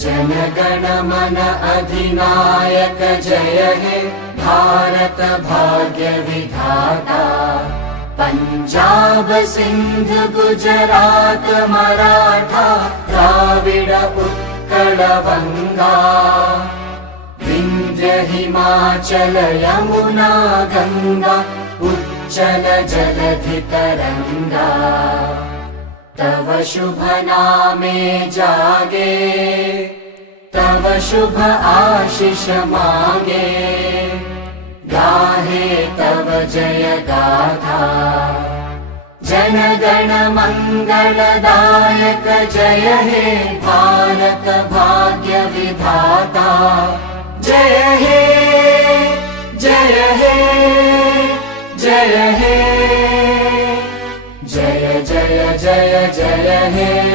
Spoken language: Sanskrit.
जनगण मन अधिनायक जय हे भारत भाग्य विधाता। पंजाब सिंध गुजरात मराठा द्राविड उत्कल वंगा। विंध्य हिमाचल यमुना गंगा उच्चल जलधि तरंगा। तव शुभ नामे जागे तव शुभ आशीष मांगे। गाहे तव जय गाथा जनगण मंगलदायक जय हे भारत भाग्य विधाता। जय हे जय हे जय हे जय जय जय जय हे।